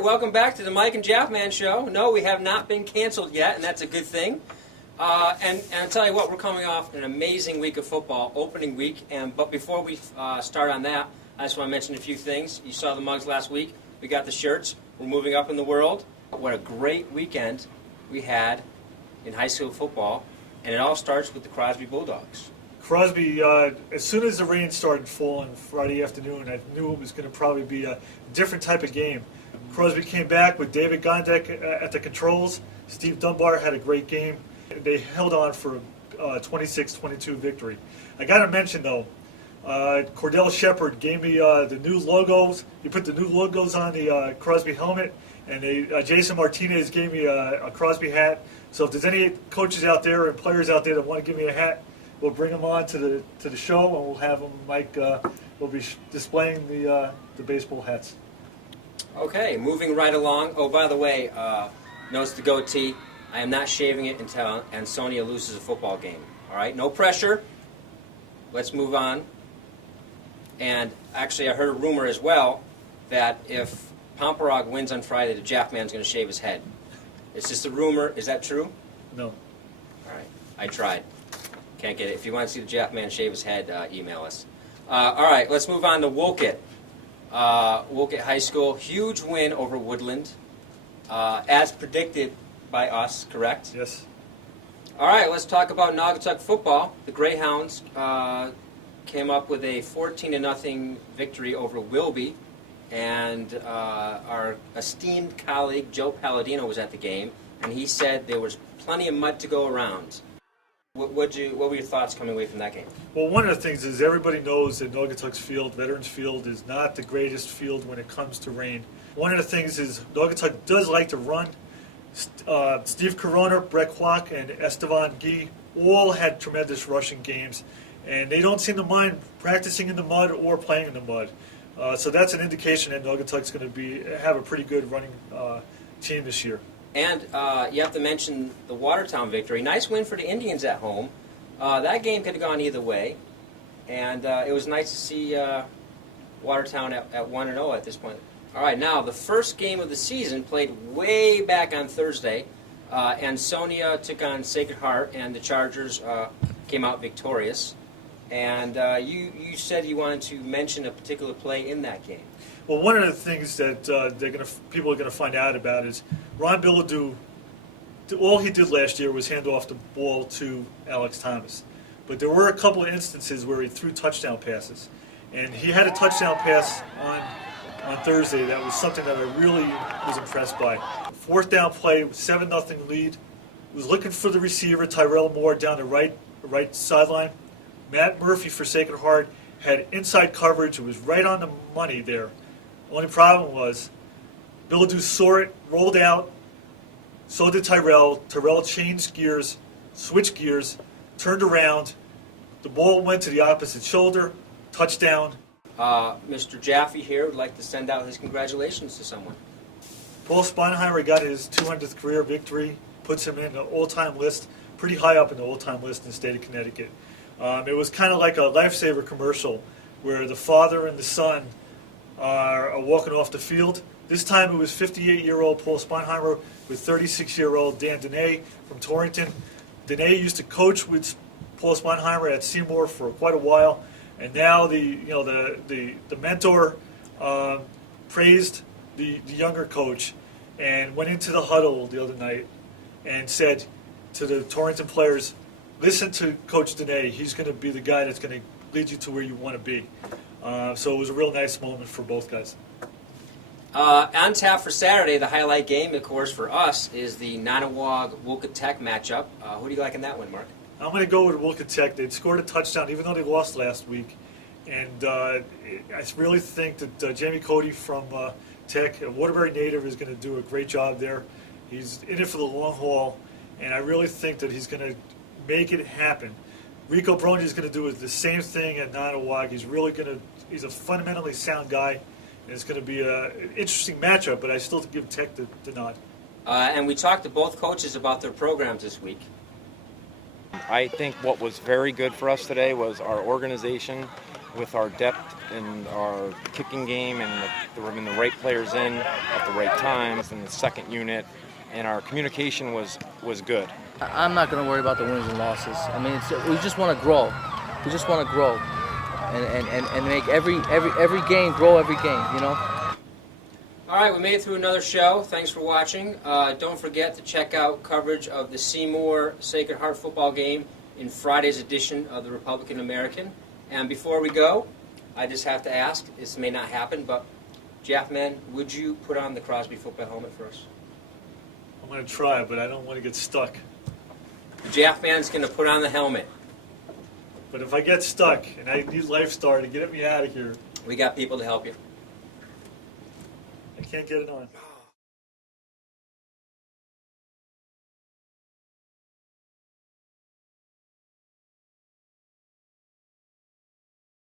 right, welcome back to the Mike and Jaffman show. No, we have not been canceled yet, and that's a good thing. And I'll tell you what, we're coming off an amazing week of football, opening week. But before we start on that, I just want to mention a few things. You saw the mugs last week. We got the shirts. We're moving up in the world. What a great weekend we had in high school football, and it all starts with the Crosby Bulldogs. Crosby, as soon as the rain started falling Friday afternoon, I knew it was going to probably be a different type of game. Crosby came back with David Gondek at the controls. Steve Dunbar had a great game. They held on for a 26-22 victory. I got to mention, though, Cordell Shepard gave me the new logos. He put the new logos on the Crosby helmet, and Jason Martinez gave me a Crosby hat. So if there's any coaches out there and players out there that want to give me a hat, we'll bring them on to the show, and we'll have them. Mike will be displaying the baseball hats. Okay, moving right along. Oh, by the way, notice the goatee. I am not shaving it until Ansonia loses a football game. All right, no pressure. Let's move on. And actually, I heard a rumor as well that if Pomperog wins on Friday, the Jaffman's going to shave his head. It's just a rumor. Is that true? No. All right, I tried. Can't get it. If you want to see the Jaffman shave his head, email us. All right, let's move on to Wolcott. Wolcott High School, huge win over Woodland, as predicted by us, correct? Yes. All right, let's talk about Naugatuck football. The Greyhounds came up with a 14-0 victory over Wilby, and our esteemed colleague Joe Palladino was at the game, and he said there was plenty of mud to go around. What were your thoughts coming away from that game? Well, one of the things is everybody knows that Naugatuck's field, Veterans Field, is not the greatest field when it comes to rain. One of the things is Naugatuck does like to run. Steve Corona, Brett Kwok, and Estevan Gee all had tremendous rushing games, and they don't seem to mind practicing in the mud or playing in the mud. So that's an indication that Naugatuck's going to have a pretty good running team this year. And you have to mention the Watertown victory. Nice win for the Indians at home. That game could have gone either way. And it was nice to see Watertown at 1-0 at this point. All right, now the first game of the season played way back on Thursday. Ansonia took on Sacred Heart, and the Chargers came out victorious. And you said you wanted to mention a particular play in that game. Well, one of the things that people are going to find out about is Ron Bilodeau, all he did last year was hand off the ball to Alex Thomas. But there were a couple of instances where he threw touchdown passes. And he had a touchdown pass on Thursday that was something that I really was impressed by. Fourth down play, 7-0 lead. Was looking for the receiver, Tyrell Moore, down the right sideline. Matt Murphy for Sacred Heart had inside coverage. It was right on the money there. Only problem was Bilodeau saw it, rolled out, so did Tyrell. Tyrell changed gears, switched gears, turned around. The ball went to the opposite shoulder, touchdown. Mr. Jaffe here would like to send out his congratulations to someone. Paul Sponheimer got his 200th career victory, puts him in the all-time list, pretty high up in the all-time list in the state of Connecticut. It was kind of like a lifesaver commercial where the father and the son are walking off the field. This time it was 58-year-old Paul Sponheimer with 36-year-old Dan Dene from Torrington. Dene used to coach with Paul Sponheimer at Seymour for quite a while, and now the mentor praised the younger coach and went into the huddle the other night and said to the Torrington players, listen to Coach Dene. He's going to be the guy that's going to lead you to where you want to be. So it was a real nice moment for both guys. On tap for Saturday, the highlight game, of course, for us is the Nonawag-Wolcott Tech matchup. Who do you like in that one, Mark? I'm going to go with Wolcott Tech. They scored a touchdown, even though they lost last week. And I really think that Jamie Cody from Tech, a Waterbury native, is going to do a great job there. He's in it for the long haul, and I really think that he's going to make it happen. Rico Brony is going to do the same thing at Nonawag. He's a fundamentally sound guy, and it's going to be an interesting matchup, but I still give Tech the nod. And we talked to both coaches about their programs this week. I think what was very good for us today was our organization with our depth and our kicking game and bringing the right players in at the right times and the second unit, and our communication was good. I'm not going to worry about the wins and losses. I mean, we just want to grow. We just want to grow and make every game grow every game, you know? All right, we made it through another show. Thanks for watching. Don't forget to check out coverage of the Seymour Sacred Heart football game in Friday's edition of the Republican American. And before we go, I just have to ask, this may not happen, but Jaffman, would you put on the Crosby football helmet for us? I'm going to try, but I don't want to get stuck. Jaffman's going to put on the helmet. But if I get stuck and I need LifeStar to get me out of here, We got people to help you. I can't get it on.